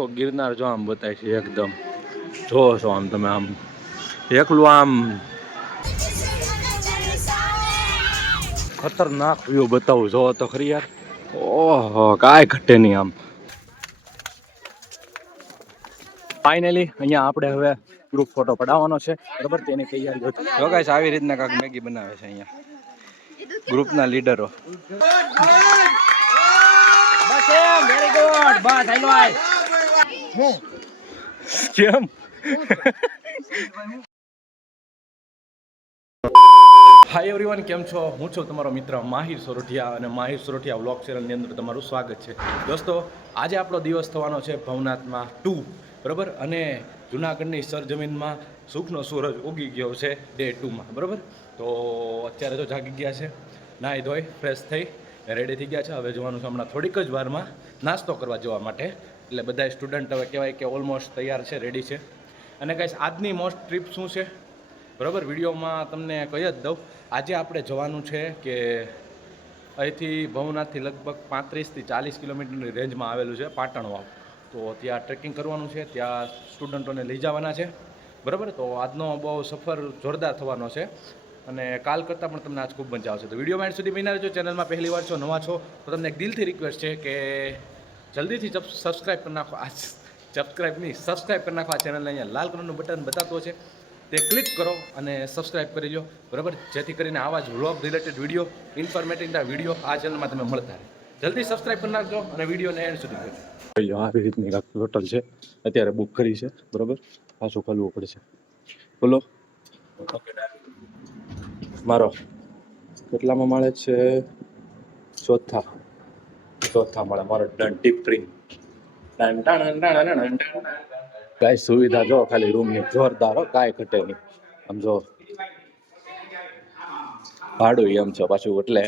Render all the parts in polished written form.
આખો ગિરનાર જો આમ બતાય છે એકદમ જો છો આમ તમે આમ એકલું આમ ખતરનાક વ્યૂ બતાવું જો તો ખરી યાર ઓહો કાંઈ ઘટે નહીં આમ ફાઇનલી અહીંયા આપણે હવે ગ્રુપ ફોટો પડાવવાનો છે બરાબર તેની તૈયારી જો ગાઈસ આવી રીતના કાંઈક મેગી બનાવે છે અહીંયા ગ્રુપના લીડરો કેમ હાય એવરીવન કેમ છો હું છું તમારો મિત્ર માહિર સોરઠિયા અને માહિર સોરઠિયા વ્લોગ ચેનલની અંદર તમારું સ્વાગત છે દોસ્તો આજે આપણો દિવસ થવાનો છે ભવનાથમાં 2 બરાબર અને જૂનાગઢની સરજમીનમાં સુખનો સૂરજ ઉગી ગયો છે ડે 2માં બરાબર તો અત્યારે તો જાગી ગયા છે નાહી ધોઈ ફ્રેશ થઈ રેડી થઈ ગયા છે હવે જવાનું છે હમણાં થોડીક જ વારમાં નાસ્તો કરવા જવા માટે એટલે બધા સ્ટુડન્ટ હવે કહેવાય કે ઓલમોસ્ટ તૈયાર છે રેડી છે અને ગાઈસ આજની મોસ્ટ ટ્રીપ શું છે બરાબર વિડીયોમાં તમને કહી જ દઉં આજે આપણે જવાનું છે કે અહીંથી ભવનાથથી લગભગ 35થી 40 કિલોમીટરની રેન્જમાં આવેલું છે પાટણ વાવ તો ત્યાં ટ્રેકિંગ કરવાનું છે ત્યાં સ્ટુડન્ટોને લઈ જવાના છે બરાબર તો આજનો બહુ સફર જોરદાર થવાનો છે અને કાલ કરતાં પણ તમને આજ ખૂબ મજા આવશે તો વિડીયોમાં એન્ડ સુધી બન્યા રહેજો ચેનલમાં પહેલી વાર છો નવા છો તો તમને એક દિલથી રિક્વેસ્ટ છે કે જલ્દીથી સબસ્ક્રાઈબ કરી નાખો સબસ્ક્રાઈબ કરી નાખો આ ચેનલને અહીંયા લાલ કલરનું બટન બતાવતું છે તે ક્લિક કરો અને સબસ્ક્રાઈબ કરી લો બરાબર જેથી કરીને આવા જ વ્લોગ રિલેટેડ વિડીયો ઇન્ફોર્મેટિવના વિડીયો આ ચેનલમાં તમે મળતા રહે જલ્દી સબસ્ક્રાઈબ કરી નાખજો અને વિડીયોને એન્ડ સુધી જોજો આવી રીતની હોટલ છે અત્યારે બુક કરી છે બરાબર પાછું ખોલવું પડશે બોલો મારો કેટલામાં મળે છે ચોથા મળે મારો ડન ટીપ ફ્રી કાંઈ સુવિધા જો ખાલી રૂમની જોરદાર હો કાંઈ ઘટે નહીં આમ જો ભાડું એમ છે પાછું એટલે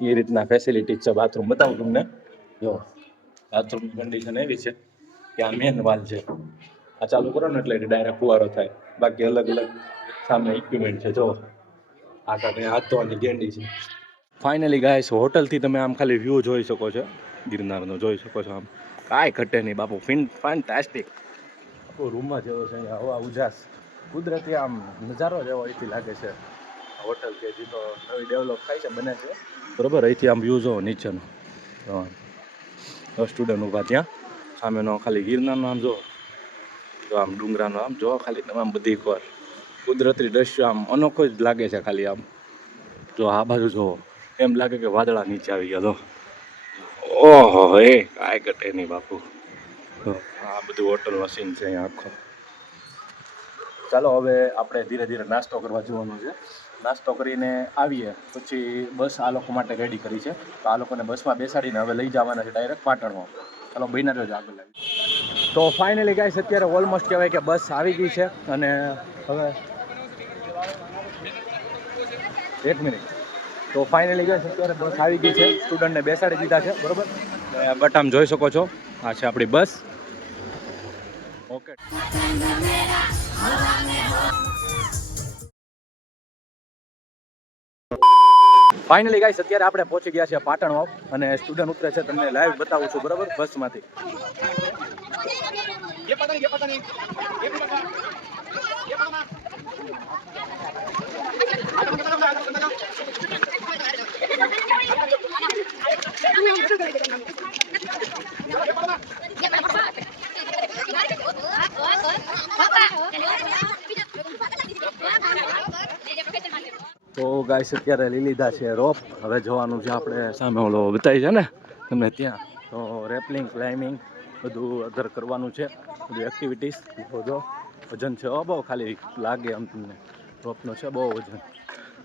એ રીતના ફેસિલિટી છે બાથરૂમ બતાવું તમને જો બાથરૂમની કન્ડિશન એવી છે કે આ મેન વાલ છે આ ચાલુ કરો ને એટલે ડાયરેક્ટ ફુવારો થાય બાકી અલગ અલગ સામે ઇક્વિપમેન્ટ છે જો આ તમે હાથ ધોવાની ગેંડી છે ફાઇનલી ગાઈસ હોટલથી તમે આમ ખાલી વ્યૂ જોઈ શકો છો ગિરનારનો જોઈ શકો છો આમ કાંઈ ઘટે નહીં બાપુ ફેન્ટાસ્ટિક રૂમમાં જેવો છે અહીંયા હવા ઉજાસ કુદરતી આમ નજારો જેવો અહીંથી લાગે છે હોટલ કે જે તો નવી ડેવલપ થાય છે બને છે બરાબર અહીંથી આમ વ્યૂ જોવો નીચેનો સ્ટુડન્ટ ઊભા ત્યાં સામેનો ખાલી ગિરનારનો આમ જો આમ ડુંગરાનો આમ જો ખાલી તમામ બધી એકવાર કુદરતી દ્રશ્ય આમ અનોખો જ લાગે છે ખાલી આમ જો આ બાજુ જોવો એમ લાગે કે વાદળા નીચે આવી ગયા તો ઓહો એ કાંઈ ઘટે નહીં બાપુ આ બધું હોટલનો સીન છે અહીંયા આખો ચાલો હવે આપણે ધીરે ધીરે નાસ્તો કરવા જવાનો છે નાસ્તો કરીને આવીએ પછી બસ આ લોકો માટે રેડી કરી છે તો આ લોકોને બસમાં બેસાડીને હવે લઈ જવાના છે ડાયરેક્ટ પાટણમાં ચાલો બન્યા રહેજો આગળ આવી તો ફાઇનલી ગાઈસ અત્યારે ઓલમોસ્ટ કહેવાય કે બસ આવી ગઈ છે અને હવે એક મિનિટ તો ફાઇનલી ગાઈસ અત્યારે બસ આવી ગઈ છે સ્ટુડન્ટને બેસાડી દીધા છે બરાબર બટ આમ જોઈ શકો છો આ છે આપણી બસ ઓકે ફાઇનલી ગાઈસ અત્યારે આપણે પહોંચી ગયા છે પાટણ વાવ અને સ્ટુડન્ટ ઉતરે છે તમને લાઈવ બતાવું છું બરાબર બસમાંથી તો ગાઈસ અત્યારે લઈ લીધા છે રોપ હવે જવાનું છે આપણે સામે ઓલો બતાવી છે ને તમને ત્યાં તો રેપલિંગ ક્લાઇમ્બિંગ બધું અધર કરવાનું છે બધું એક્ટિવિટીઝ જો વજન છે બહુ ખાલી લાગે આમ તમને રોપનો છે બહુ વજન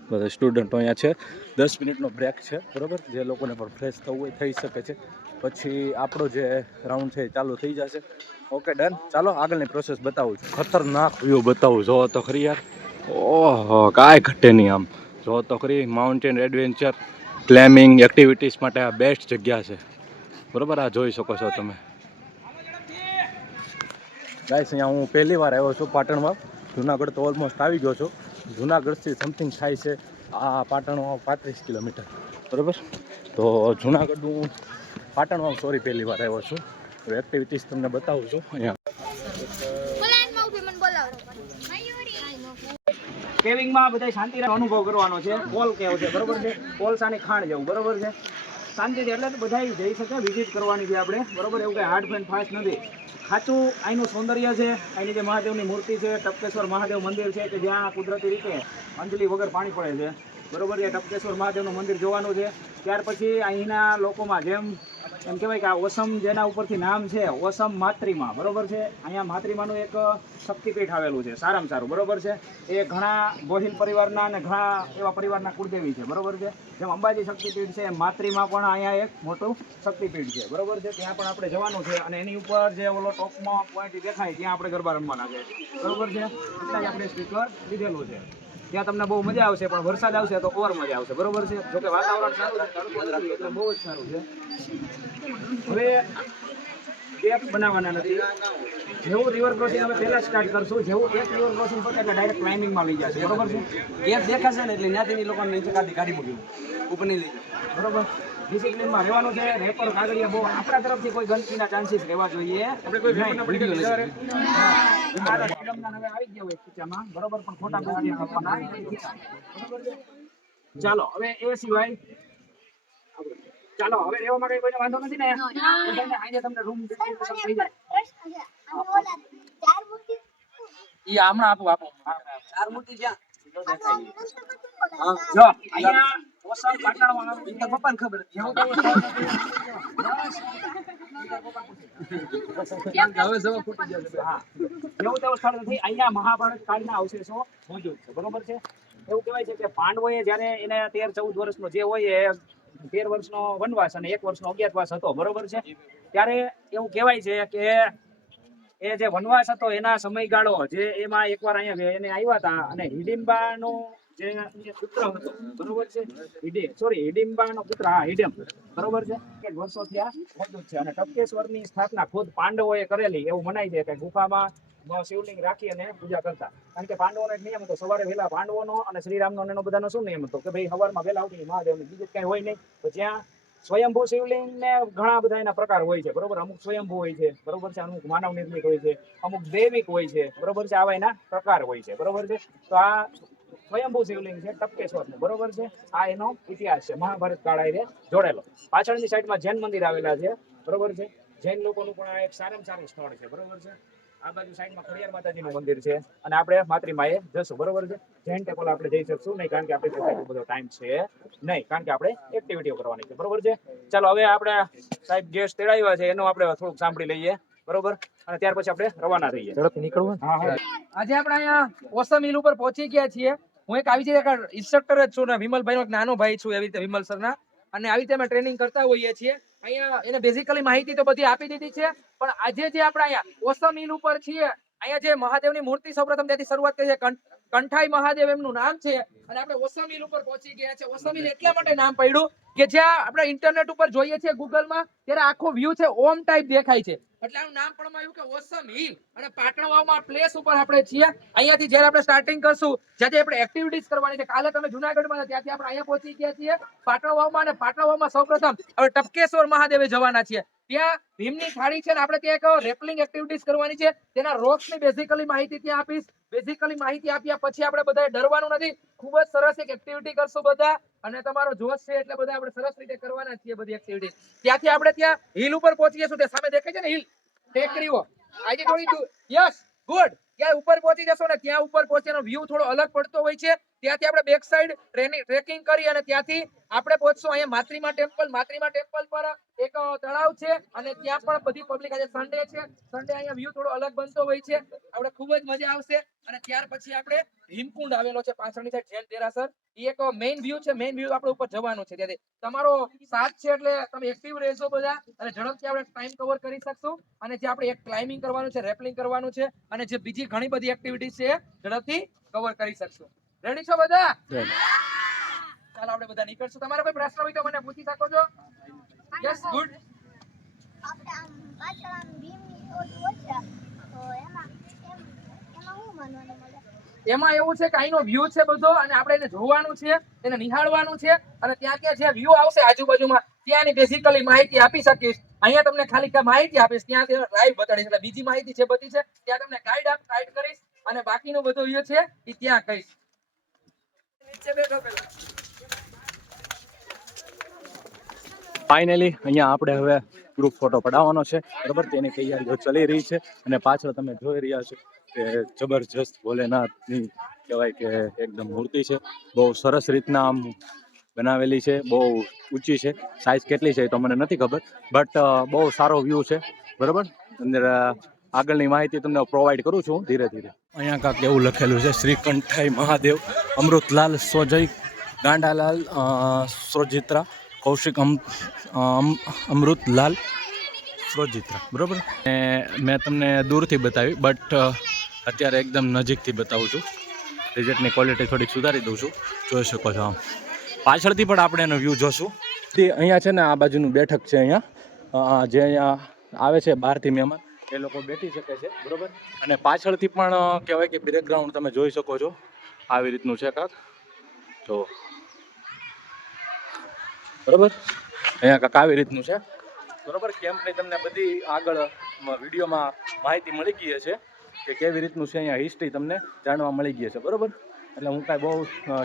બધા સ્ટુડન્ટો અહીંયા છે 10 મિનિટનો બ્રેક છે બરાબર જે લોકોને પણ ફ્રેશ થવું હોય થઈ શકે છે પછી આપણો જે રાઉન્ડ છે એ ચાલુ થઈ જશે ઓકે ડન ચાલો આગળની પ્રોસેસ બતાવું છું ખતરનાક વ્યૂ બતાવું જો તો ખરી યાર ઓહો કાંઈ ઘટે નહીં આમ જો તો ખરી માઉન્ટેન એડવેન્ચર ક્લાઇમ્બિંગ એક્ટિવિટીઝ માટે આ બેસ્ટ જગ્યા છે બરાબર આ જોઈ શકો છો તમે ગાઈસ અહીંયા હું પહેલી વાર આવ્યો છું પાટણમાં જુનાગઢ તો ઓલમોસ્ટ આવી ગયો છું જુનાગઢથી સમથિંગ થાય છે આ પાટણમાં 35 કિલોમીટર બરાબર તો જુનાગઢ હું પાટણમાં સોરી પહેલી વાર આવ્યો છું એક્ટિવિટીઝ તમને બતાવું છું અહીંયા. કેવિંગમાં બધા શાંતિનો અનુભવ કરવાનો છે. પોલ કેવો છે બરોબર છે, કોલસાની ખાણ જેવું બરોબર છે. શાંતિથી એટલે બધા જઈ શકે, વિઝિટ કરવાની છે આપણે બરોબર. એવું કંઈ હાર્ડ એન્ડ ફાસ્ટ નથી. સાચું અહીંનું સૌંદર્ય છે. અહીંની જે મહાદેવની મૂર્તિ છે, ટપકેશ્વર મહાદેવ મંદિર છે કે જ્યાં કુદરતી રીતે અંજલિ વગર પાણી પડે છે બરોબર છે. ટપકેશ્વર મહાદેવનું મંદિર જોવાનું છે. ત્યાર પછી અહીંના લોકોમાં જેમ એમ કહેવાય કે આ ઓસમ જેના ઉપરથી નામ છે, ઓસમ માતૃમા બરોબર છે. અહીંયા માતૃમાનું એક શક્તિપીઠ આવેલું છે, સારામાં સારું બરોબર છે. એ ઘણા ગોહિલ પરિવારના અને ઘણા એવા પરિવારના કુળદેવી છે બરોબર છે. જેમ અંબાજી શક્તિપીઠ છે, માતૃમા પણ અહીંયા એક મોટું શક્તિપીઠ છે બરોબર છે. ત્યાં પણ આપણે જવાનું છે અને એની ઉપર જે ઓલો ટોપમાં પોઈન્ટ દેખાય ત્યાં આપણે ગરબા રમવાના છે બરોબર છે. એટલે જ આપણે સ્પીકર લીધેલું છે. ત્યાં તમને બહુ મજા આવશે, પણ વરસાદ આવશે તો ઓર મજા આવશે બરોબર છે. જોકે વાતાવરણ સારું છે, એટલે બહુ જ સારું છે. હવે ગેપ બનાવવાના નથી. જેવું રિવર ક્રોસિંગ અમે પહેલા સ્ટાર્ટ કરશું, જેવું એક રિવર ક્રોસિંગ પતે એટલે ડાયરેક્ટ ક્લાઇમ્બિંગમાં લઈ જશે બરોબર છે. ગેપ દેખાશે ને એટલે ત્યાંથી લોકોને નીચે કાઢી મૂક્યું ઉપર નહીં લઈ જાય બરોબર. ડિસિપ્લિનમાં રહેવાનું છે. રેપર કાગળિયા બહુ આપણા તરફથી કોઈ ગંદકીના ચાન્સીસ રહેવા જોઈએ. આપણે કોઈ હવે આવી ગયા હોય ખીચામાં બરોબર, પણ ખોટા કાગળિયા આપવાના બરોબર છે. ચાલો હવે એ સિવાય ચાલો હવે રહેવા માટે કોઈને વાંધો નથી ને? આજે તમને રૂમ થઈ જાય. ઈ હમણાં આપો ચાર મૂર્તિ જ્યાં જો અહીંયા ઓસમ પાટણમાં ઇન્ટર પપ્પાને ખબર હતી. હવે જવા ફૂટી જશે. હા એવું તેવું સ્થળ નથી. અહીંયા મહાભારત કાળના અવશેષો મોજૂદ છે બરોબર છે. એવું કહેવાય છે કે પાંડવોએ જ્યારે એને 13-14 વર્ષનો જે હોય એ 13 વર્ષનો વનવાસ અને 1 વર્ષનો અજ્ઞાતવાસ હતો બરોબર છે. ત્યારે એવું કહેવાય છે કે એ જે વનવાસ હતો એના સમયગાળો જે એમાં એકવાર અહીંયા એને આવ્યા હતા અને હિડિંબાનો જે પુત્ર હતો બરોબર છે, હિડિંબાનો પુત્ર, હા હિડિંબ બરોબર છે, કે વર્ષો ત્યાં મોજૂદ છે. અને ટપકેશ્વરની સ્થાપના ખુદ પાંડવોએ કરેલી એવું મનાય છે કે ગુફામાં શિવલિંગ રાખી અને પૂજા કરતા. કારણ કે પાંડવોનો એક નિયમ હતો, સવારે વહેલા પાંડવોનો અને શ્રીરામનો એનો બધાનો શું નિયમ હતો કે ભાઈ સવારમાં વહેલા ઉઠી મહાદેવની બીજું કઈ હોય નહીં. તો જ્યાં સ્વયંભૂ શિવલિંગ ને ઘણા બધા એના પ્રકાર હોય છે બરોબર. અમુક સ્વયંભૂ હોય છે બરોબર છે, અમુક માનવ નિર્મિત હોય છે, અમુક દૈવિક હોય છે બરોબર છે. આવા એના પ્રકાર હોય છે બરોબર છે. તો આ સ્વયંભૂ શિવલિંગ છે ટપકેશ્વરનું બરોબર છે. આ એનો ઇતિહાસ છે, મહાભારત કાળ આરે જોડેલો. પાછળની સાઈડમાં જૈન મંદિર આવેલા છે બરોબર છે. જૈન લોકોનું પણ આ એક સારામાં સારું સ્થળ છે બરોબર છે. આ બાજુ સાઈડમાં ખોડિયાર માતાજીનું મંદિર છે અને આપણે માતૃમાએ જશું બરોબર છે. જૈન ટેમ્પલ આપણે જઈ શકશું નહીં, કારણ કે આપણે એટલો બધો ટાઈમ છે નહીં, કારણ કે આપણે એક્ટિવિટીઓ કરવાની છે બરોબર છે. ચાલો હવે આપણે સાહેબ ગેસ્ટ તેડાવ્યા છે એનું આપણે થોડુંક સાંભળી લઈએ બરોબર, અને ત્યાર પછી આપણે રવાના થઈએ. ઝડપથી નીકળવું. હા હા. આજે આપણે અહીંયા ઓસમ હિલ ઉપર પહોંચી ગયા છીએ. હું એક આવી રીતે ઇન્સ્ટ્રક્ટર જ છું ને વિમલભાઈનો એક નાનો ભાઈ છું, એવી રીતે વિમલ સરના, અને આવી રીતે અમે ટ્રેનિંગ કરતા હોઈએ છીએ. અહીંયા એને બેઝિકલી માહિતી તો બધી આપી દીધી છે, પણ આજે જે આપણે અહીંયા ઓસમ હિલ ઉપર છીએ, અહીંયા જે મહાદેવની મૂર્તિ સૌપ્રથમ ત્યાંથી શરૂઆત કરી છે, કંઠાઈ મહાદેવ એમનું નામ છે, અને આપણે ઓસમ હિલ ઉપર પહોંચી ગયા છે. ઓસમ હિલ એટલા માટે નામ પડ્યું કે જ્યાં આપણે ઇન્ટરનેટ ઉપર જોઈએ છીએ ગૂગલમાં, ત્યારે આખો વ્યૂ છે ઓમ ટાઈપ દેખાય છે, એટલે આનું નામ પણ આવ્યું કે ઓસમ હિલ. અને પાટણવામાં પ્લેસ ઉપર આપણે છીએ. અહીંયાથી જ્યારે આપણે સ્ટાર્ટિંગ કરશું, જ્યાંથી આપણે એક્ટિવિટીઝ કરવાની છે, કાલે તમે જુનાગઢમાં ત્યાંથી આપણે અહીંયા પહોંચી ગયા છીએ પાટણવામાં. અને પાટણવામાં સૌપ્રથમ હવે ટપકેશ્વર મહાદેવે જવાના છીએ. ત્યાં ભીમની ખાડી છે ને આપણે ત્યાં એક રેપલિંગ એક્ટિવિટીઝ કરવાની છે. તેના રોક્સની બેઝિકલી માહિતી ત્યાં આપીશ. બેઝિકલી માહિતી આપ્યા પછી આપણે બધાએ ડરવાનું નથી. ખૂબ જ સરસ એક એક્ટિવિટી કરશું બધા, અને તમારો જોશ છે એટલે બધા આપણે સરસ રીતે કરવાના છીએ બધી એક્ટિવિટી. ત્યાંથી આપણે ત્યાં હિલ ઉપર પહોંચી જશું. તે સામે દેખાય છે ને હિલ, ટેકરીઓ. આજે થોડી યસ ગુડ, ત્યાં ઉપર પહોંચી જશો ને ત્યાં ઉપર પહોંચીનો વ્યૂ થોડો અલગ પડતો હોય છે. ત્યાંથી આપણે બેક સાઈડ ટ્રેકિંગ કરી અને ત્યાંથી આપણે પહોંચશું અહીંયા માતૃમા ટેમ્પલ. માતૃમા ટેમ્પલ પર એક તળાવ છે અને ત્યાં પણ બધી પબ્લિક, આજે સન્ડે છે, સન્ડે અહીંયા વ્યૂ થોડો અલગ બનતો હોય છે. આપણે ખૂબ જ મજા આવશે. અને ત્યાર પછી આપણે હિમકુંડ આવેલો છે પાછળની સાઈડ, જૈન દેરાસર. એ એક મેઇન વ્યૂ છે. મેઇન વ્યૂ આપણે ઉપર જવાનું છે. ત્યાંથી તમારો સાથ છે એટલે તમે એક્ટિવ રહેશો બધા, અને ઝડપથી આપણે ટાઈમ કવર કરી શકશું. અને જે આપણે એક ક્લાઇમ્બિંગ કરવાનું છે, રેપલિંગ કરવાનું છે, અને જે બીજી ઘણી બધી એક્ટિવિટીઝ છે ઝડપથી કવર કરી શકશું. રેડી છો બધા? ચાલો આપણે બધા નીકળશું. તમારો કોઈ પ્રશ્ન હોય તો મને પૂછી શકો છો. Yes good. આપણે આમ પાછળ આમ ભીમની ઓલી હોય તો એમાં હું માનવાનું મળે? એમાં એવું છે કે અહીંનો વ્યૂ છે બધો, અને આપણે એને જોવાનું છે, એને નિહાળવાનું છે, અને ત્યાં જે વ્યૂ આવશે આજુબાજુમાં ત્યાંની બેઝિકલી માહિતી આપી શકીશ. અહીંયા તમને ખાલી માહિતી આપીશ, ત્યાં લાઈવ બતાડીશ. એટલે બીજી માહિતી છે બધી છે ત્યાં તમને ગાઈડ કરીશ, અને બાકીનું બધું એ છે એ ત્યાં કહીશ. નીચે બેઠો પેલા. ફાઇનલી અહીંયા આપણે હવે ગ્રુપ ફોટો પડાવવાનો છે, બરાબર. તેની તૈયારીઓ ચાલી રહી છે અને પાછળ તમે જોઈ રહ્યા છો કે જબરજસ્ત ભોલેનાથની કહેવાય કે એકદમ મૂર્તિ છે. બહુ સરસ રીતના આમ બનાવેલી છે, બહુ ઊંચી છે. સાઇઝ કેટલી છે એ તો મને નથી ખબર, બટ બહુ સારો વ્યૂ છે, બરાબર. અંદર આગળની માહિતી તમને પ્રોવાઈડ કરું છું ધીરે ધીરે. અહીંયા કાંક એવું લખેલું છે, શ્રી કંઠાઈ મહાદેવ, અમૃતલાલ સોજય, ગાંડાલાલ સોજિત્રા, કૌશિક અમૃતલાલ સોજિત્રા, બરાબર. મેં તમને દૂરથી બતાવી, બટ અત્યારે એકદમ નજીકથી બતાવું છું. રિઝલ્ટની ક્વોલિટી થોડીક સુધારી દઉં છું, જોઈ શકો છો. આમ પાછળથી પણ આપણે એનો વ્યૂ જોશું. તે અહીંયા છે ને આ બાજુનું બેઠક છે, અહીંયા જે અહીંયા આવે છે બહારથી મહેમાન એ લોકો બેઠી શકે છે, બરાબર. અને પાછળથી પણ કહેવાય કે બેકગ્રાઉન્ડ તમે જોઈ શકો છો, આવી રીતનું છે કાંક, તો બરાબર. અહીંયા કાંક આવી રીતનું છે, બરાબર. કેમ્પની તમને બધી આગળ વિડીયોમાં માહિતી મળી ગઈ છે કે કેવી રીતનું છે, અહીંયા હિસ્ટ્રી તમને જાણવા મળી ગઈ છે, બરાબર. એટલે હું કાંઈ બહુ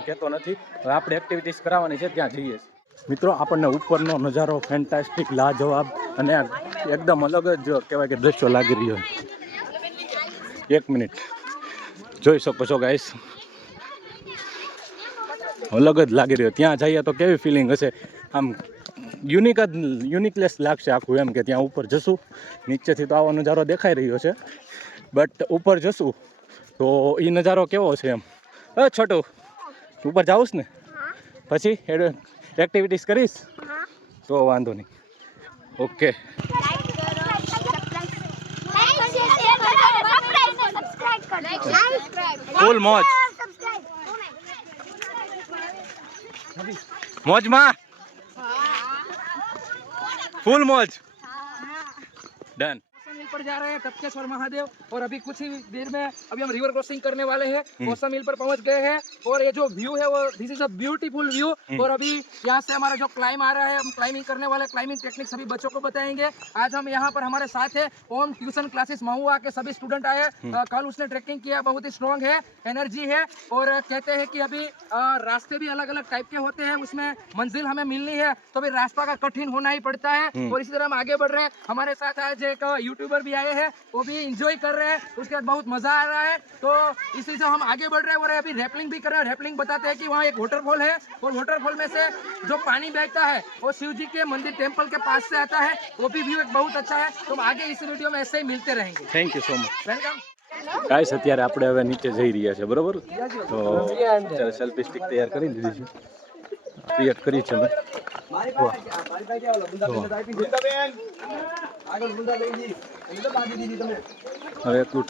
કહેતો નથી. હવે આપણે એક્ટિવિટીઝ કરાવવાની છે, ત્યાં જઈએ. મિત્રો, આપણને ઉપરનો નજારો ફેન્ટાસ્ટિક, લાજવાબ અને એકદમ અલગ જ કહેવાય કે દ્રશ્યો લાગી રહ્યો છે. 1 મિનિટ જોઈ શકો છો ગાઈસ, અલગ જ લાગી રહ્યો. ત્યાં જઈએ તો કેવી ફિલિંગ હશે, આમ યુનિકનેસ લાગશે આખું, એમ કે ત્યાં ઉપર જશું. નીચેથી તો આવો નજારો દેખાઈ રહ્યો છે, બટ ઉપર જશું તો એ નજારો કેવો છે એમ. છોટું ઉપર જાઉં ને પછી એક્ટિવિટીઝ કરીશ તો વાંધો નહીં. ઓકે, ફૂલ મોજ મોજમાં, फुल मौज डन। पर जा रहे हैं टपकेश्वर महादेव, और अभी कुछ ही देर में अभी हम रिवर क्रॉसिंग करने वाले हैं, मौसम हिल पर पहुंच गए हैं। और ये जो व्यू है वो this is a beautiful view. और अभी यहाँ से हमारा जो क्लाइम आ रहा है, हम क्लाइंबिंग करने वाले, क्लाइंबिंग टेक्निक सभी बच्चों को बताएंगे। आज हम यहाँ पर हमारे साथ है ओम ट्यूशन क्लासेस महुआ के सभी स्टूडेंट आए। कल उसने ट्रैकिंग किया, बहुत ही स्ट्रॉन्ग है, एनर्जी है। और कहते हैं कि अभी रास्ते भी अलग अलग टाइप के होते हैं, उसमें मंजिल हमें मिलनी है तो भी रास्ता का कठिन होना ही पड़ता है। और इसी तरह हम आगे बढ़ रहे हैं। हमारे साथ आज एक यूट्यूबर भी आए हैं, वो भी इंजॉय कर रहे हैं, उसके बाद बहुत मजा आ रहा है। तो इसी से हम आगे बढ़ रहे हैं। और अभी रैपलिंग भी कर रहे हैं। रैपलिंग बताते हैं कि वहाँ एक वाटरफॉल है, और वाटरफॉल में से जो पानी बहता है वो शिव जी के मंदिर टेम्पल के पास से आता है, वो भी व्यू एक बहुत अच्छा है। तो हम आगे इस वीडियो में ऐसे ही मिलते रहेंगे। Thank you so much. Welcome. Guys, અત્યારે આપણે હવે નીચે જઈ રહ્યા છે, બરોબર. તો અત્યારે સેલ્ફી સ્ટિક તૈયાર કરી લીધી છે, ક્રિએટ કરી છે મેં. હવે એટલું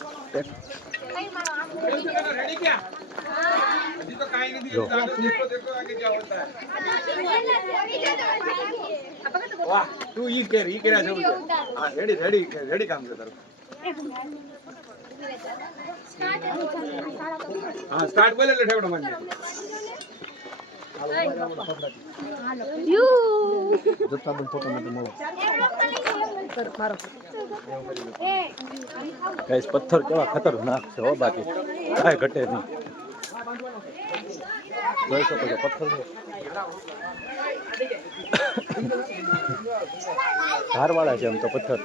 તું ઈ કર્યા જવું છે. હા, રેડી કામ છે તારું. હા, સ્ટાર્ટ બોલે એટલે ઠેકડો મારી દે. ગાઈસ, પથ્થર કેવા ખતરનાક છે હો, બાકી કાંઈ ઘટે નહીં. જોઈ શકો છો પથ્થર ધારવાળા છે એમ તો પથ્થર.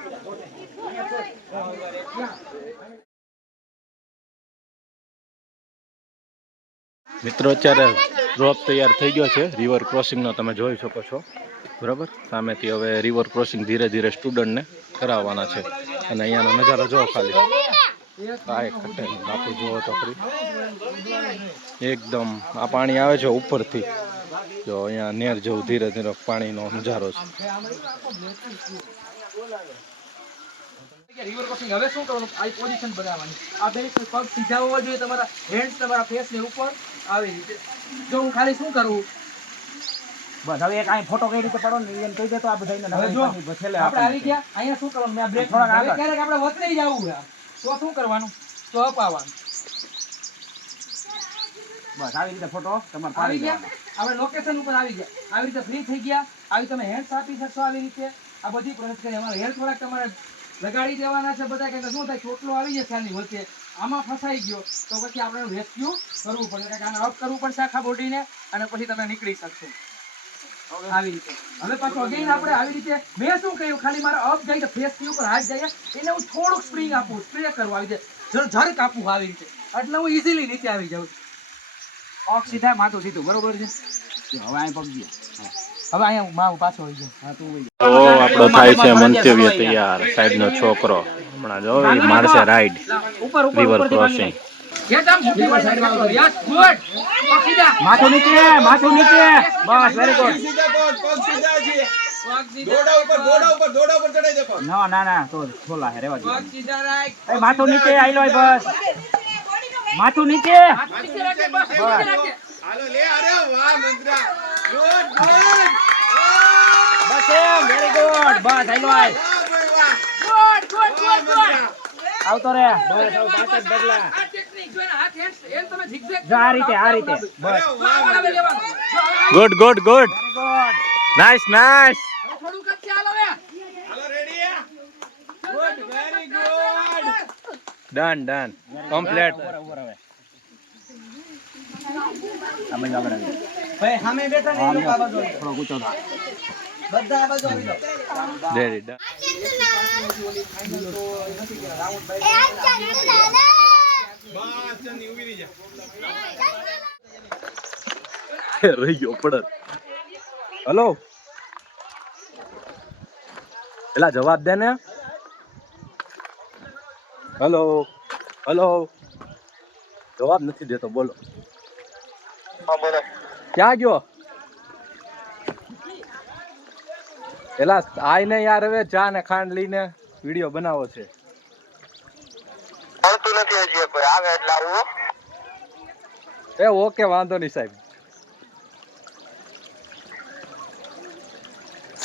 મિત્રો, અત્યારે ડ્રોપ તૈયાર થઈ ગયો છે રિવર ક્રોસિંગનો, તમે જોઈ શકો છો, બરાબર. સામેથી હવે રિવર ક્રોસિંગ ધીરે ધીરે સ્ટુડન્ટને કરાવવાના છે. અને અહીંયાનો નજારો જો ખાલી, કાંઈ ખટે નહીં. બાપુ જુઓ તો ખરી, એકદમ આ પાણી આવે છે ઉપરથી. જો અહીંયા નેર જેવું ધીરે ધીરે પાણીનો નજારો છે. રિવર ક્રોસિંગ હવે શું કરવાનું, આ પોઝિશન બનાવવાની. આ બે પગ સીધા હોવા જોઈએ, તમારા હેન્ડ્સ તમારા ફેસની ઉપર આવી રીતે. જો હું ખાલી શું કરું, બસ હવે એક અહીં ફોટો કઈ રીતે પડો ને એમ કહી દે તો આ બધા હવે જો આપણે આવી ગયા. અહીંયા શું કરવાનું, મેં બ્રેક થોડા આગળ, ક્યારેક આપણે વચ્ચે જવું છે તો શું કરવાનું, તો અપ આવવાનું. બસ આવી રીતે ફોટો તમારે આવી ગયા, આપણે લોકેશન ઉપર આવી ગયા. આવી રીતે ફ્રી થઈ ગયા, આવી તમે હેન્ડ્સ આપી શકશો આવી રીતે. આ બધી પ્રોસેસ કરી અમારે હેર થોડાક તમારે લગાડી દેવાના છે બધા, કે શું થાય ચોટલો આવી જશે આની વચ્ચે, આમાં ફસાઈ ગયો તો પછી આપણે રેસ્ક્યુ કરવું પડે, એટલે આને અપ કરવું પડશે આખા બોડીને, અને પછી તમે નીકળી શકશો આવી રીતે. હવે પાછું અગેન આપણે આવી રીતે મેં શું કહ્યું, ખાલી મારે અપ જાય તો ફેસ ઉપર હાથ જાય એને હું થોડુંક સ્પ્રિંગ આપું, સ્પ્રે કરવું આવી રીતે ઝરક આપું આવી રીતે, એટલે હું ઇઝીલી નીચે આવી જાઉં છું. પગ સીધા માથું સીધું, બરોબર છે. હવે અહીં પગ ગયા, હવે અહીંયા મારું પાછો આવી જાય. હા તું વઈ જા. તો આપણો થાય છે મંતવ્ય તૈયાર. સાહેબનો છોકરો હમણાં જો ઈ મારશે રાઈડ ઉપર ઉપર રિવર ઉપરથી બાંધી crossing. Get up, moving one side out. Yes, good. પગ સીધા. માથું નીચે, માથું નીચે, બસ વેરી ગુડ. સીધા પગ સીધા છે. દોડા ઉપર ચડાઈ દે પગ. ના ના ના તો ખોલા હે રેવા દે. પગ સીધા right. એ માથું નીચે આઈ લો બસ, માથું નીચે, હાથ નીચે રાખે, બસ નીચે રાખે. હાલો લે, અરે વાહ મંત્રા, ગુડ બસ એમ વેરી ગુડ, બસ આઈ લો આઈ વાહ. Good, good, good, good. આવતો રે, બસ આવ પાછળ બદલા, આ technique જો એના હાથ hand તમે zigzag જો આ રીતે બસ આવે લેવાનું. જો હવે good good good, very good. Nice nice. થોડુંક જ ચાલો હવે. હાલો ready good very good. Done done complete. ઉપર હવે અમે આગળ આવી ભાઈ સામે બેઠા ને લોકો આ બાજુ થોડો ઊંચો થા બધા આ બાજુ આવી જાઓ. Ready done. બસ ચંદી ઊભી રહી જા. રહી ગયો પડત. હલો, એલા જવાબ દે ને. હલો હલો, જવાબ નથી દેતો, બોલો. ક્યાં ગયો? એલા આય ને યાર, હવે ચા ને ખાંડ લઈને વિડીયો બનાવો છે. એ ઓકે, વાંધો નહીં સાહેબ.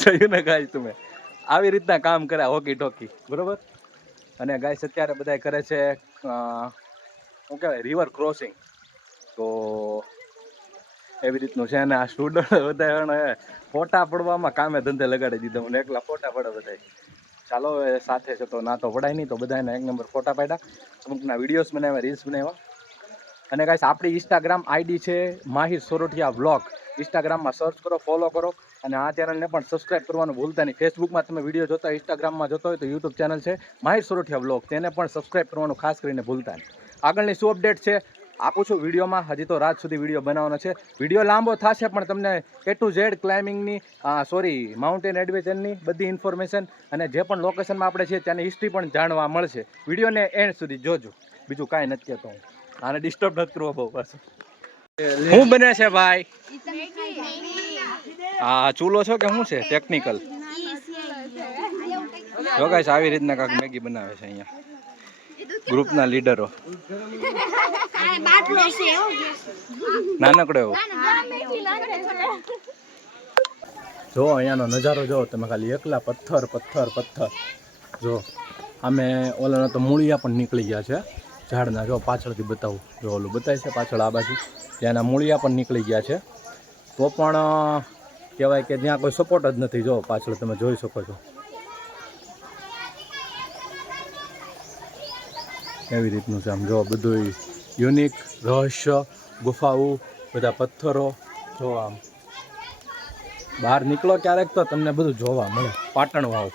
જોયું ને ગાઈસ, તમે આવી રીતના કામ કર્યા હોકી ટોકી, બરોબર. અને ગાઈસ અત્યારે બધા કરે છે શું કહેવાય, રિવર ક્રોસિંગ. તો એવી રીતનું છે. અને આ સ્ટુડન્ટ બધા ફોટા પડવામાં કામે ધંધે લગાડી દીધા. મને એકલા ફોટા પડે બધા. ચાલો હવે સાથે છે તો ના તો પડાય નહીં, તો બધાને એક નંબર ફોટા પાડ્યા, અમુકના વિડીયોઝ બનાવ્યા, રીલ્સ બનાવ્યા. અને ગાઈસ આપણી ઇન્સ્ટાગ્રામ આઈડી છે માહિર સોરઠિયા વ્લોગ. ઇન્સ્ટાગ્રામમાં સર્ચ કરો, ફોલો કરો, અને આ ચેનલને પણ સબસ્ક્રાઇબ કરવાનું ભૂલતા નહીં. ફેસબુકમાં તમે વિડીયો જોતા હોય, ઇન્સ્ટાગ્રામમાં જોતા હોય તો યુટ્યુબ ચેનલ છે માહિર સોરઠિયા વ્લોગ, તેને પણ સબસ્ક્રાઇબ કરવાનું ખાસ કરીને ભૂલતા નહીં. આગળની શું અપડેટ છે આપું છું વિડીયોમાં. હજી તો રાત સુધી વિડીયો બનાવવાનો છે. વિડીયો લાંબો થશે પણ તમને A to Z ક્લાઇમ્બિંગની માઉન્ટેન એડવેન્ચરની બધી ઇન્ફોર્મેશન અને જે પણ લોકેશનમાં આપણે છીએ ત્યાંની હિસ્ટ્રી પણ જાણવા મળશે. વિડીયોને એન્ડ સુધી જોજો. બીજું કાંઈ નથી કહેતો હું, આને ડિસ્ટર્બ નથી કરવો બહુ પાછું. શું બને છે ભાઈ? આ ચૂલો છો કે શું છે? ટેકનિકલ. જો ગાઈસ આવી રીતના કાંઈક મેગી બનાવે છે અહીંયા ગ્રુપના લીડરો. નાનકડો એવો. જો અહીંયાનો નજારો જો તમે, ખાલી એકલા પથ્થર પથ્થર પથ્થર. જો અમે ઓલાના તો મૂળિયા પણ નીકળી ગયા છે ઝાડના. જો પાછળથી બતાવું, જો ઓલું બતાવે છે પાછળ આ બાજુ, ત્યાંના મૂળિયા પણ નીકળી ગયા છે. તો પણ કહેવાય કે જ્યાં કોઈ સપોર્ટ જ નથી. જો પાછળ તમે જોઈ શકો છો એવી રીતનું છે. આમ જો બધું યુનિક રહસ્ય ગુફાઓ, બધા પથ્થરો. જો આમ બહાર નીકળો ક્યારેક તો તમને બધું જોવા મળે. પાટણ વાવ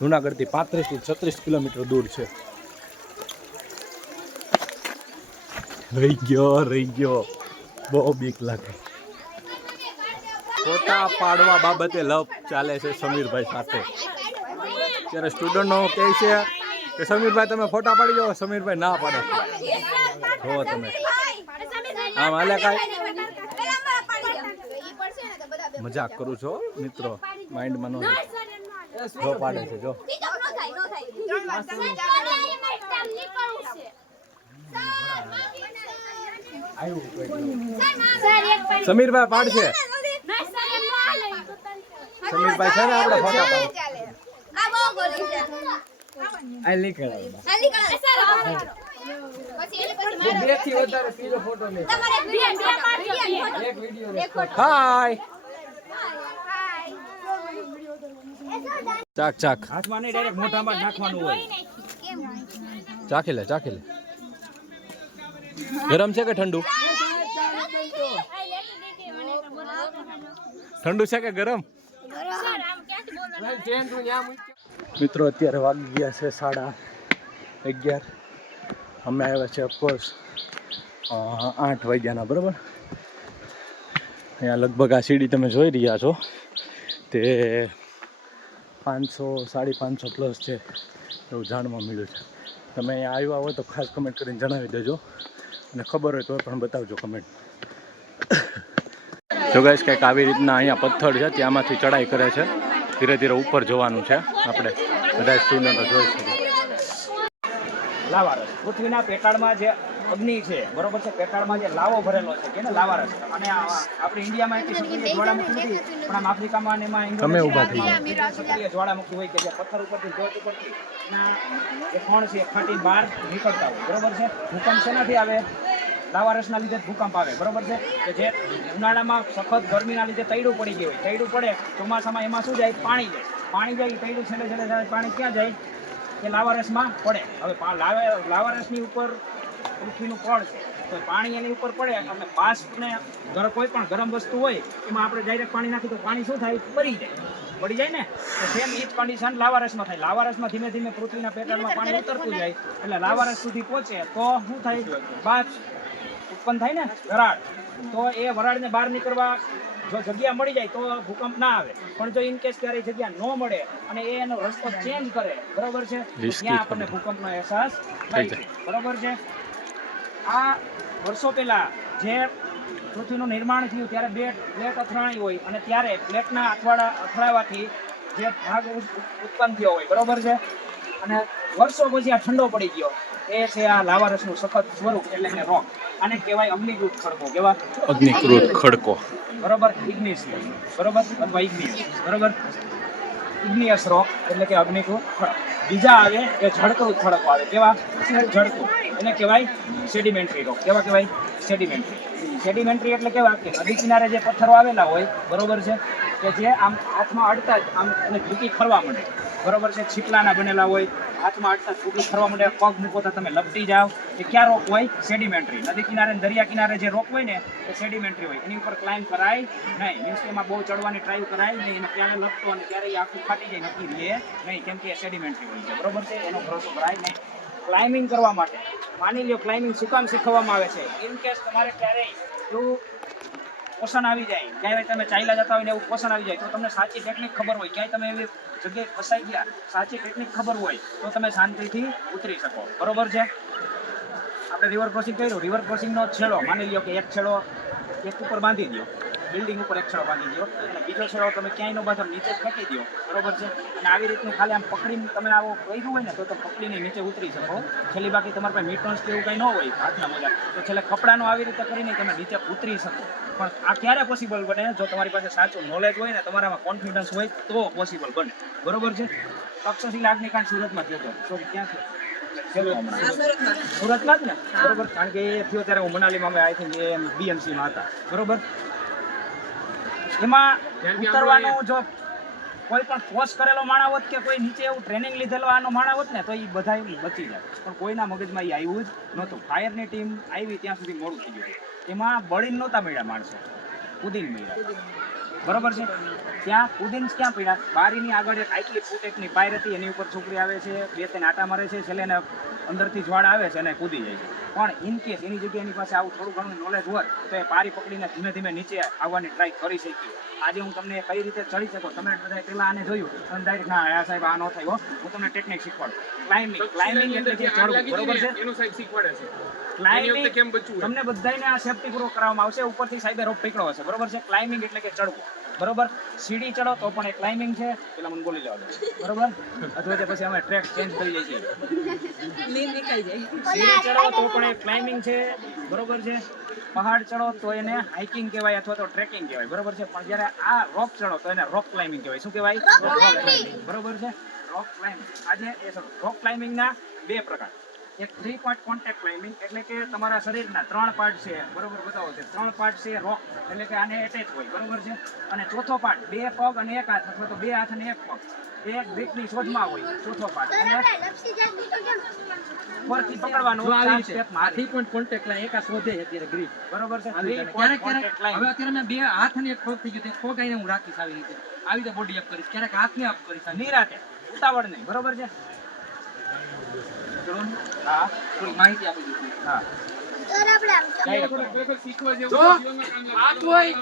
જુનાગઢથી 35 થી 36 કિલોમીટર દૂર છે. રહી ગયો બહુ બીક લાગે. ફોટા પાડવા બાબતે લપ ચાલે છે સમીરભાઈ સાથે. ત્યારે સ્ટુડન્ટો કહે છે કે સમીરભાઈ તમે ફોટા પાડી જાઓ. સમીરભાઈ ના પાડે. જો તમે આમ હાલે કાંઈ મજાક કરું છો મિત્રો, માઇન્ડમાં ન લો. જો પાડે છે જો. સમીરભાઈ પાડશે. સમીરભાઈ છે ને આપણે ફોટા પાડ. હાય ચાક ચાક હાથમાં નહીં, ડાયરેક્ટ મોઢામાં જ નાખવાનું હોય. ચાખી લે ગરમ છે કે ઠંડુ છે કે ગરમ? મિત્રો અત્યારે વાગી ગયા છે 11:30. અમે આવ્યા છે ઓફકોર્સ 8 વાગ્યાના, બરાબર. અહીંયા લગભગ આ સીડી તમે જોઈ રહ્યા છો તે 500-550 પ્લસ છે એવું જાણવા મળ્યું છે. તમે અહીંયા આવ્યા હોય તો ખાસ કમેન્ટ કરીને જણાવી દેજો, અને ખબર હોય તો પણ બતાવજો કમેન્ટ. જો ગાઈસ કંઈક આવી રીતના અહીંયા પથ્થર છે, ત્યાંમાંથી ચડાઈ કરે છે. ધીરે ધીરે ઉપર જવાનું છે. આપણે બધા સ્ટુડન્ટો જોઈ શકીએ. લાવારસ પૃથ્વીના પેટાળમાં જે અગ્નિ છે, બરોબર છે, પેટાળમાં જે લાવો ભરેલો છે કે ને લાવારસ. અને આપણે ઇન્ડિયામાં એટલી સક્રિય જ્વાળામુખી નથી, પણ આમ આફ્રિકામાં અને એમાં તમે ઊભા થઈ જાઓ. સક્રિય જ્વાળામુખી હોય કે જે પથ્થર ઉપરથી ટોચ ઉપરથી એના જે કોણ છે ફાટી બહાર નીકળતા હોય, બરોબર છે. ભૂકંપ શેનાથી આવે? લાવારસના લીધે ભૂકંપ આવે, બરોબર છે. કે જે ઉનાળામાં સખત ગરમીના લીધે તૈડું પડી ગયું હોય, તૈડું પડે ચોમાસામાં, એમાં શું જાય? પાણી જાય. તૈડું છેલ્લે પાણી ક્યાં જાય? એ લાવારસમાં પડે. હવે લાવારસની ઉપર પૃથ્વીનું પડ છે, તો પાણી એની ઉપર પડે અને બાષ્પને કોઈ પણ ગરમ વસ્તુ હોય એમાં આપણે ડાયરેક્ટ પાણી નાખી તો પાણી શું થાય? બળી જાય ને. તો સેમ ઈ જ કન્ડિશન લાવારસમાં થાય. લાવારસમાં ધીમે ધીમે પૃથ્વીના પેટાળમાં પાણી ઉતરતું જાય, એટલે લાવારસ સુધી પહોંચે તો શું થાય? બાષ્પ ઉત્પન્ન થાય ને, વરાળ. તો એ વરાળને બહાર નીકળવા જો જગ્યા મળી જાય તો ભૂકંપ ના આવે. પણ જો ઇન કેસ ક્યારે જગ્યા ન મળે અને એ એનો રસ્તો ચેન્જ કરે, બરોબર છે, ત્યાં આપણને ભૂકંપનો અહેસાસ થાય છે, બરોબર છે. આ વર્ષો પહેલા જે પૃથ્વીનું નિર્માણ થયું ત્યારે 2 પ્લેટ અથડાણી હોય, અને ત્યારે પ્લેટના અથડાવાથી જે ભાગ ઉત્પન્ન થયો હોય, બરોબર છે, અને વર્ષો પછી આ ઠંડો પડી ગયો. એ છે આ લાવારસનું સખત સ્વરૂપ, એટલે કે રોક. આને કહેવાય અગ્નિકૃત ખડકો. કેવા? અગ્નિકૃત ખડકો, બરોબર. ઇગ્નિશિયસ, બરોબર, અથવા ઇગ્નિયસ, બરોબર. ઇગ્નિયસ રોક એટલે કે અગ્નિકૃત ખડકો. બીજા આવે એ જળકૃત ખડકો આવે. કેવા? જળકૃત. એને કહેવાય સેડિમેન્ટરી રોક. કેવા કહેવાય? સેડિમેન્ટરી એટલે કેવા? કે નદી કિનારે જે પથ્થરો આવેલા હોય, બરોબર છે, કે જે આમ હાથમાં અડતા જ આમ એને ઝૂકી ખરવા માંડે, બરોબર છે. છીપલાના બનેલા હોય, હાથમાં અડતા ઝૂકી ખરવા માંડે, પગ મૂકો તો તમે લપટી જાઓ. એ ક્યાં રોક હોય? સેડિમેન્ટરી. નદી કિનારે દરિયા કિનારે જે રોક હોય ને એ સેડિમેન્ટરી હોય. એની ઉપર ક્લાઇમ્બ કરાય નહીં, મીન્સ કે એમાં બહુ ચડવાની ટ્રાય કરાય નહીં. એને ક્યારે લપતો અને ક્યારે એ આખું ફાટી જાય નક્કી રહે નહીં, કેમ કે એ સેડિમેન્ટરી હોય છે, બરોબર છે. એનો ભરોસો કરાય નહીં. ક્લાઇમ્બિંગ કરવા માટે માની લ્યો, ક્લાઇમ્બિંગ શું કામ શીખવવામાં આવે છે? ઇન કેસ તમારે ક્યારેય એવું પોષણ આવી જાય, ક્યાંય તમે ચાલ્યા જતા હોય ને એવું પોષણ આવી જાય, તો તમને સાચી ટેકનિક ખબર હોય, ક્યાંય તમે એવી જગ્યાએ ફસાઈ ગયા, સાચી ટેકનિક ખબર હોય તો તમે શાંતિથી ઉતરી શકો, બરોબર છે. આપણે રિવર ક્રોસિંગ કર્યું, રિવર ક્રોસિંગનો છેડો માની લ્યો કે એક છેડો એક ઉપર બાંધી દો, બિલ્ડિંગ ઉપર એક છેડો બાંધી દો, અને બીજો છેડો તમે ક્યાંય નો બાંધો, નીચે ફેંકી દો, બરોબર છે. અને આવી રીતનું ખાલી આમ પકડીને તમે આવો કર્યું હોય ને તો પકડીને નીચે ઉતરી શકો. છેલ્લી બાકી તમારા પાસે મીટર્સ કે એવું કંઈ ન હોય હાથના મોજા, તો છેલ્લે કપડાનો આવી રીતે કરીને તમે નીચે ઉતરી શકો. પણ આ ક્યારે પોસિબલ બને? જો તમારી પાસે સાચું નોલેજ હોય ને, તમારામાં કોન્ફિડન્સ હોય તો પોસિબલ બને, બરોબર છે. તક્ષશિલા અગ્નિકાંડ સુરતમાં થયો હતો. સોરી, ક્યાં થયો? સુરતમાં જ ને, બરોબર. કારણ કે એ થયો ત્યારે હું મનાલીમાં, અમે આઈ થિંક BMC-માં હતા, બરોબર. એમાં ઉતરવાનું જો કોઈ પણ કોર્સ કરેલો માણસ હોત કે કોઈ નીચે એવું ટ્રેનિંગ લીધેલો આનો માણસ હોત ને તો એ બધા બચી જાય, પણ કોઈના મગજમાં એ આવ્યું જ નહોતું. ફાયરની ટીમ આવી ત્યાં સુધી મોડું થઈ ગયું. એમાં બળીને નહોતા મળ્યા માણસો, કુદીને મળ્યા, બરોબર છે. ત્યાં કુદીન ક્યાં પડ્યા? બારીની આગળ એક આટલી ફૂટ એકની પાયર હતી, એની ઉપર છોકરી આવે છે, 2-3 આટા મારે છે, છેલ્લે એને અંદરથી જ્વાળા આવે છે અને કૂદી જાય છે. પણ ઇન કેસ એની જગ્યાએ એની પાસે આવું થોડું ઘણું નોલેજ હોત તો એ પારી પકડીને ધીમે ધીમે નીચે આવવાની ટ્રાય કરી શકી. આજે હું તમને કઈ રીતે ચડી શકો, તમે બધા પહેલા આને જોયું અને ડાયરેક્ટ ના આ સાહેબ આ ન થાય હો, હું તમને ટેકનિક શીખવાડું. ક્લાઇમ્બિંગ એટલે કે ચડવું, બરોબર છે. એનું સાહેબ શીખવાડે છે. ક્લાઇમ્બિંગ કેમ બચવું, તમને બધાને આ સેફટી પૂર્વક કરાવવામાં આવશે. ઉપરથી સાહેબે રોપ પકડ્યો હશે, બરોબર છે. ક્લાઇમ્બિંગ એટલે કે ચડવું, બરોબર. સીડી ચડો તો પણ એક ક્લાઇમ્બિંગ છે, પેલા મને બોલી લેવા દો, બરોબર. અથવા તો પછી અમે ટ્રેક ચેન્જ કરી જઈએ છીએ. સીડી ચડો તો પણ એક ક્લાઇમ્બિંગ છે, બરોબર છે. પહાડ ચડો તો એને હાઇકિંગ કહેવાય અથવા તો ટ્રેકિંગ કહેવાય, બરોબર છે. પણ જ્યારે આ રોક ચડો તો એને રોક ક્લાઇમ્બિંગ કહેવાય. શું કહેવાય? રોક ક્લાઇમ્બિંગ, બરોબર છે. Rock climbing. આજે રોક ક્લાઇમ્બિંગના 2 પ્રકાર. એક 3 પાર્ટ કોન્ટેક્ટ ક્લાઇમ્બિંગ એટલે કે તમારા શરીરના 3 પાર્ટ છે, બરોબર બતાવો છે, 3 પાર્ટ છે રોક એટલે કે આને એટેચ હોય, બરોબર છે, અને ચોથો પાર્ટ 2 પગ અને 1 હાથ અથવા તો 2 હાથ અને 1 પગ એ ગ્રીપની શોધમાં હોય, ચોથો પાર્ટ એટલે ઉપરથી પકડવાનું જો આવી 4 રીતે સ્ટેપ આ 3 point contact line એક આ શોધે છે અત્યારે ગ્રીપ. બરોબર છે. આવી 3 રીતે. point ક્યારેક contact line. હવે અત્યારે મેં 2 હાથ અને 1 પગ થઈ ગયું તો 1 પગ આઈને હું રાખીશ આવી રીતે બોડી અપ કરીશ, ક્યારેક હાથને અપ કરીશ આવી રીતે. નિરાતે ઉતાવળ નહીં, બરોબર છે. ચલો ને. હા થોડી માહિતી આપી દીધી. હા જો આ કોઈ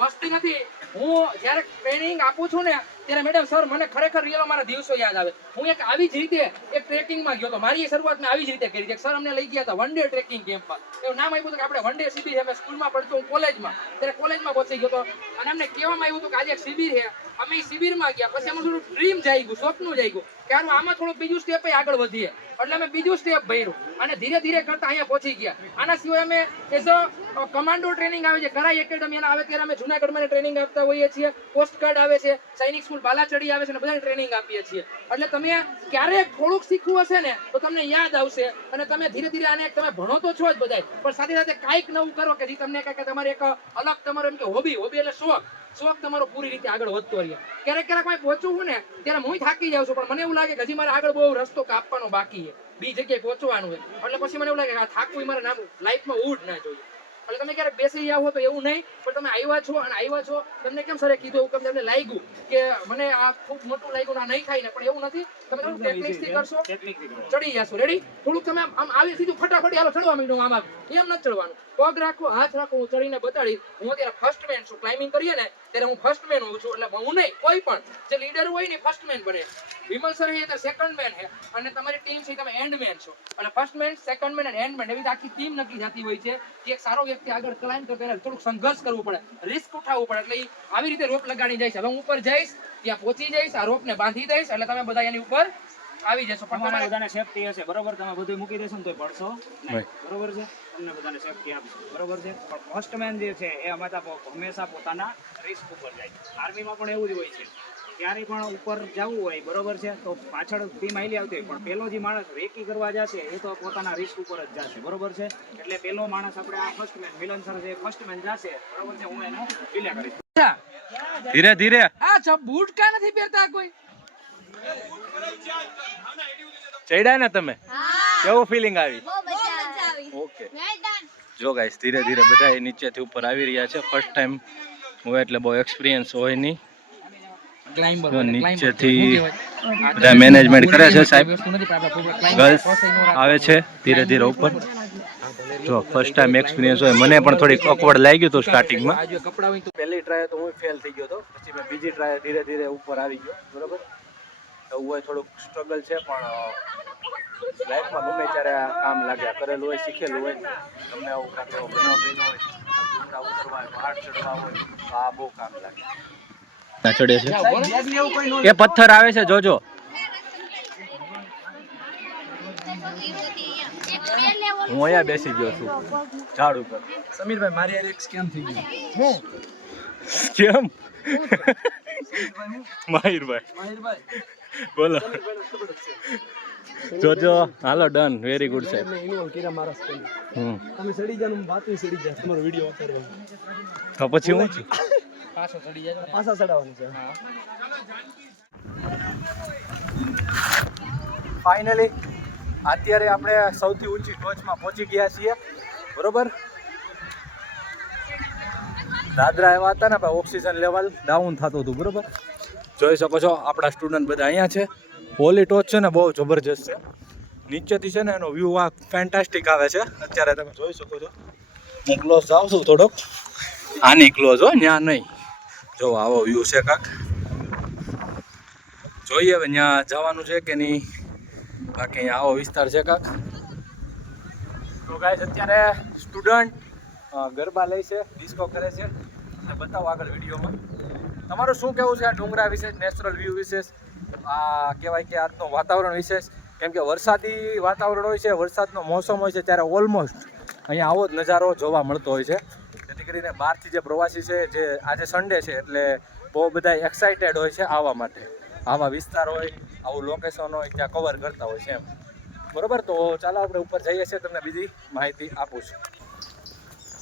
મસ્તી નથી. હું જ્યારે ટ્રેનિંગ આપું છું ને ત્યારે મેડમ સર મને ખરેખર રિયલ મારા દિવસો યાદ આવે. હું એક આવી જ રીતે એક ટ્રેકિંગમાં ગયો હતો. મારી શરૂઆત મેં આવી જ રીતે કરી હતી. સર અમને લઈ ગયા હતા વન ડે ટ્રેકિંગ કેમ્પમાં. એવું નામ આપ્યું હતું કે આપણે વન ડે શિબિર અમે સ્કૂલમાં ભણતો હું કોલેજમાં ત્યારે કોલેજમાં પહોંચી ગયો હતો અને અમને કહેવામાં આવ્યું હતું કે આજે એક શિબિર છે. અમે શિબિરમાં ગયા પછી અમારું થોડું ડ્રીમ જાગ્યું, સ્વપ્ન જાગ્યું કે આમાં થોડું બીજું સ્ટેપ આગળ વધીએ એટલે અમે બીજું સ્ટેપ ભર્યું અને ધીરે ધીરે કરતા અહીંયા પહોંચી ગયા. આના સિવાય અમે એઝ અ કમાન્ડો ટ્રેનિંગ આવે છે, કરાઈ એકેડમી આવે ત્યારે અમે જુનાગઢમાં ટ્રેનિંગ આપતા હોઈએ છીએ. કોસ્ટગાર્ડ આવે છે, સૈનિક સ્કૂલ બાલાચડી આવે છે ને બધાને ટ્રેનિંગ આપીએ છીએ. એટલે તમે ક્યારેક થોડુંક શીખવું હશે ને તો તમને યાદ આવશે અને તમે ધીરે ધીરે આને તમે ભણો તો છો જ બધાય પણ સાથે સાથે કાંઈક નવું કરો કે જે તમને કાંઈક તમારે એક અલગ તમારો એમ કે હોબી એટલે શોખ તમારો પૂરી રીતે આગળ વધતો રહે. ક્યારેક કોઈ પહોંચવું હોય ને ત્યારે હું થાકી જાઉં છું પણ મને એવું લાગે કે હજી મારે આગળ બહુ રસ્તો કાપવાનો બાકી છે, બી જગ્યાએ પહોંચવાનું છે. એટલે પછી મને એવું લાગે કે આ થાકવું મારે નામ લાઈફમાં ઉડ ના જોઈએ. એટલે તમે ક્યારેક બેસી આવો તો એવું નહીં પણ તમે આવ્યા છો તમને કેમ સરે કીધું કે તમને લાગ્યું કે મને આ ખૂબ મોટું લાગ્યું આ નહીં થાય ને પણ એવું નથી. તમે થોડું ટેકનિકથી કરશો ચડી જશો. રેડી? થોડુંક તમે આમ આવી સીધું ફટાફટ હાલો ચડવા માંડો આમાં એમ નથી ચડવાનું. પગ રાખો, હાથ રાખો. હું ચડીને બતાડી. હું અત્યારે ફર્સ્ટ મેન છું. ક્લાઇમ્બિંગ કરીએ ને ત્યારે હું ફર્સ્ટ મેન હોઉં છું. એટલે હું નહીં કોઈ પણ જે લીડર હોય ને ફર્સ્ટ મેન બને. વિમલ સર છે તો સેકન્ડ મેન છે અને તમારી ટીમ છે તમે એન્ડ મેન છો. એટલે ફર્સ્ટ મેન, સેકન્ડ મેન અને એન્ડ મેન એવી આખી ટીમ નક્કી થતી હોય છે કે એક સારો વ્યક્તિ આગળ ક્લાઇમ્બ કરતો પહેલા થોડુંક સંઘર્ષ કરવું પડે, રિસ્ક ઉઠાવવું પડે. એટલે આવી રીતે રોપ લગાડી જાય છે. હવે હું ઉપર જઈશ, ત્યાં પહોંચી જઈશ, આ રોપને બાંધી દઈશ એટલે તમે બધા એની ઉપર આવી જશો. પણ તમારે તમારે બધાને સેફટી હશે, બરોબર? તમે બધું મૂકી દેશો ને તોય પડશો નહીં, બરોબર છે? તમને બધાને સેફટી આપશે, બરોબર છે? પણ ફર્સ્ટ મેન જે છે એ હંમેશા પોતાના રિસ્ક ઉપર જાય. આર્મીમાં પણ એવું જ હોય છે. ક્યારેય પણ ઉપર જવું હોય, બરોબર છે, તો પાછળ ટીમ આવેલી આવતી હોય પણ પેલો જે માણસ રેકી કરવા જશે એ તો પોતાના રિસ્ક ઉપર જ જશે, બરોબર છે? એટલે પેલો માણસ આપણે આ ફર્સ્ટ મેન મિલન સર જે ફર્સ્ટ મેન જશે, બરોબર છે? હું એને રિલે કરીશ. ધીરે ધીરે આ બૂટ કા નથી પહેરતા કોઈ? ચડ્યા ને તમે? કેવું ફિલિંગ આવી? ઓકે. જો ગાઈસ ધીરે ધીરે બધા નીચેથી ઉપર આવી રહ્યા છે. ફર્સ્ટ ટાઈમ હોય એટલે બહુ એક્સપિરિયન્સ હોય નહીં. જો નીચેથી બધા મેનેજમેન્ટ કરે છે સાહેબ. ગર્લ્સ આવે છે ધીરે ધીરે ઉપર. જો ફર્સ્ટ ટાઈમ એક્સપિરિયન્સ હોય. મને પણ થોડીક ઓકવર્ડ લાગ્યું હતું સ્ટાર્ટિંગમાં. પહેલી ટ્રાય તો હું ફેલ થઈ ગયો હતો. પછી મેં બીજી ટ્રાય ધીરે ધીરે ઉપર આવી ગયો, બરોબર? એવું હોય થોડુંક સ્ટ્રગલ છે પણ લાઈફમાં ગમે ત્યારે આ કામ લાગ્યા કરેલું હોય, શીખેલું હોય. તમને આવું કાંઈક એવો બનાવ બન્યો હોય, ઊંચા ઉતરવા હોય, પહાડ ચડવા હોય તો આ બહુ કામ લાગે. ચડે છે એ પથ્થર આવે છે, જોજો. હું અહીંયા બેસી ગયો છું ઝાડ ઉપર. સમીરભાઈ મારી યાર એક સ્કેમ થઈ ગયું. કેમ? માહિરભાઈ બોલો. જોજો. હાલો ડન. વેરી ગુડ સાહેબ. તમે સડી જાવ વાત સડી જાય તમારો વિડીયો ઉતારવાનો તો પછી હું છું પાછો ચડી જાય પાછા ચડાવવાનું છે. ફાઇનલી અત્યારે આપણે સૌથી ઊંચી ટોચમાં પહોંચી ગયા છીએ, બરોબર? દાદરા એવા હતા ને ભાઈ, ઓક્સિજન લેવલ ડાઉન થતું હતું, બરોબર? જોઈ શકો છો આપણા સ્ટુડન્ટ બધા અહીંયા છે. ઓલી ટોચ છે ને બહુ જબરજસ્ત છે. નીચેથી છે ને એનો વ્યૂ આ ફેન્ટાસ્ટિક આવે છે. અત્યારે તમે જોઈ શકો છો. હું ક્લોઝ જાઉં છું થોડોક. આની ક્લોઝ હો, ત્યાં નહીં. જો આવો વ્યૂ છે કાંક. જોઈએ હવે ત્યાં જવાનું છે કે નહીં. બાકી આવો વિસ્તાર છે કાંક. તો ગાઈસ અત્યારે સ્ટુડન્ટ ગરબા લે છે, ડિસ્કો કરે છે. તમને બતાવો આગળ વિડીયોમાં. તમારું શું કહેવું છે આ ડુંગરા વિશે, નેચરલ વ્યૂ વિશે, આ કહેવાય કે આજનું વાતાવરણ વિશે? કેમ કે વરસાદી વાતાવરણ હોય છે, વરસાદનો મોસમ હોય છે ત્યારે ઓલમોસ્ટ અહીંયા આવો જ નજારો જોવા મળતો હોય છે. જેથી કરીને બહારથી જે પ્રવાસી છે, જે આજે સન્ડે છે એટલે બહુ બધા એક્સાઇટેડ હોય છે આવવા માટે. આવા વિસ્તાર હોય, આવું લોકેશન હોય ત્યાં કવર કરતા હોય છે એમ. બરોબર. તો ચાલો આપણે ઉપર જઈએ છીએ, તમને બીજી માહિતી આપું છું.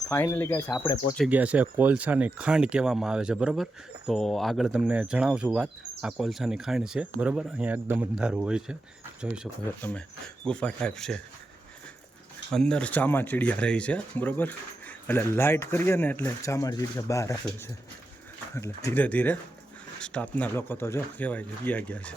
ફાઇનલી ગાઈસ આપણે પહોંચી ગયા છે કોલસાની ખાંડ કહેવામાં આવે છે, બરાબર. તો આગળ તમને જણાવશું વાત. આ કોલસાની ખાંડ છે, બરાબર. અહીંયા એકદમ અંધારું હોય છે, જોઈ શકો છો તમે, ગુફા ટાઈપ છે. અંદર ચામાચીડિયા રહી છે, બરાબર. એટલે લાઇટ કરીએ ને એટલે ચામાચીડિયા બહાર આવે છે. એટલે ધીરે ધીરે સ્ટાફના લોકો તો જો કહેવાય છે ગયા છે.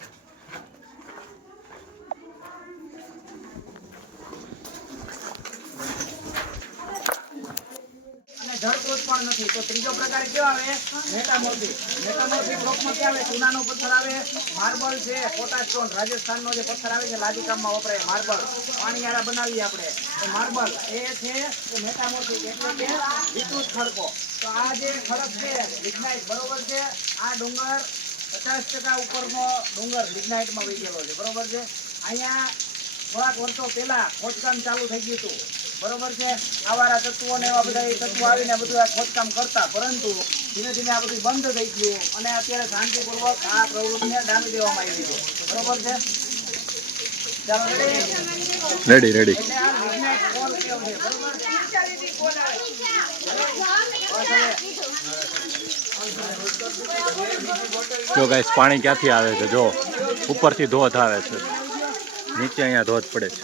જળકૃત પણ નથી. તો ત્રીજો પ્રકાર કયો આવે? મેટામોર્ફિક. મેટામોર્ફિક રોકમાં ક્યાં આવે? ચૂનાનો પથ્થર આવે, માર્બલ છે, પોટાશ સ્ટોન, રાજસ્થાનનો જે પથ્થર આવે છે લાદી કામમાં વપરાય, માર્બલ. પાણીયાળા બનાવીએ આપણે તો માર્બલ એ છે મેટામોર્ફિક, એટલે કે વિકૃત ખડકો. તો આ જે ખડક છે લિગ્નાઇટ, બરોબર છે. આ ડુંગર 50% ઉપરનો ડુંગર લિગ્નાઇટમાં વહી ગયેલો છે, બરોબર છે. અહીંયા થોડાક વર્ષો પહેલા ખોદકામ ચાલુ થઈ ગયું હતું, બરોબર છે. આવારા તત્વો ને એવા બધા તત્વો આવીને બધું આ ખોદકામ કરતા, પરંતુ ધીમે ધીમે આ બધું બંધ થઈ ગયું અને અત્યારે શાંતિપૂર્વક આ પ્રવૃત્તિને ડામી દેવામાં આવી છે, બરોબર છે. ચાલો રેડી. એટલે આ લિગ્નાઇટ કોર કેવ છે, બરોબર. જો ગાઈસ પાણી ક્યાંથી આવે છે, જો ઉપરથી ધોધ આવે છે, નીચે અહીંયા ધોધ પડે છે.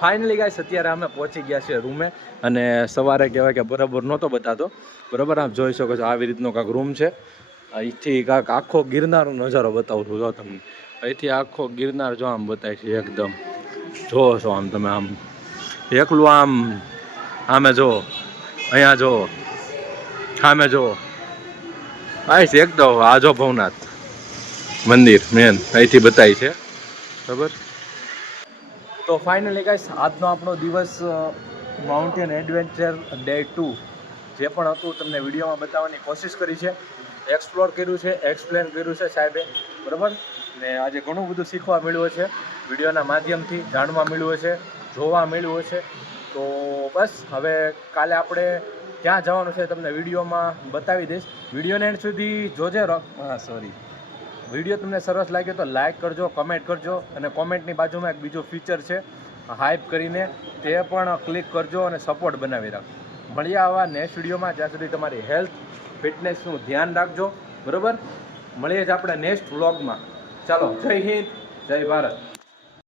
ફાઇનલી ગાઈસ અત્યારે અમે પહોંચી ગયા છીએ રૂમે. અને સવારે કહેવાય કે બરાબર નહોતો બતાતો, બરાબર. આપ જોઈ શકો છો આવી રીતનો કાંક રૂમ છે. અહીંથી કાંક આખો ગિરનારનો નજારો બતાવું છું જો તમને. અહીંથી આખો ગિરનાર જો આમ બતાય છે એકદમ, જો છો આમ તમે, આમ એકલું આમ આમે જો, અહીંયા જો, સામે જો, આવીશ એકદમ આ જો ભવનાથ મંદિર મેન અહીંથી બતાય છે, બરાબર. તો ફાઇનલી ગાઈસ આજનો આપણો દિવસ માઉન્ટેન એડવેન્ચર ડે 2 જે પણ હતું તમને વિડીયોમાં બતાવવાની કોશિશ કરી છે, એક્સપ્લોર કર્યું છે, એક્સપ્લેન કર્યું છે સાહેબે, બરાબર. ને આજે ઘણું બધું શીખવા મળ્યું છે, વિડીયોના માધ્યમથી જાણવા મળ્યું છે, જોવા મળ્યું છે. તો બસ હવે કાલે આપણે ક્યાં જવાનું છે તમને વિડીયોમાં બતાવી દઈશ. વિડીયોને એન્ડ સુધી જોજે. વિડીયો તમને સરસ લાગ્યો તો લાઇક કરજો, કમેન્ટ કરજો, અને કોમેન્ટની બાજુમાં એક બીજો ફીચર છે હાઇપ કરીને, તે પણ ક્લિક કરજો અને સપોર્ટ બનાવી રાખો. મળીએ આવા નેક્સ્ટ વિડીયોમાં. જ્યાં સુધી તમારી હેલ્થ ફિટનેસનું ધ્યાન રાખજો, બરાબર. મળીએ જ આપણે નેક્સ્ટ વ્લોગમાં. ચાલો, જય હિન્દ, જય ભારત.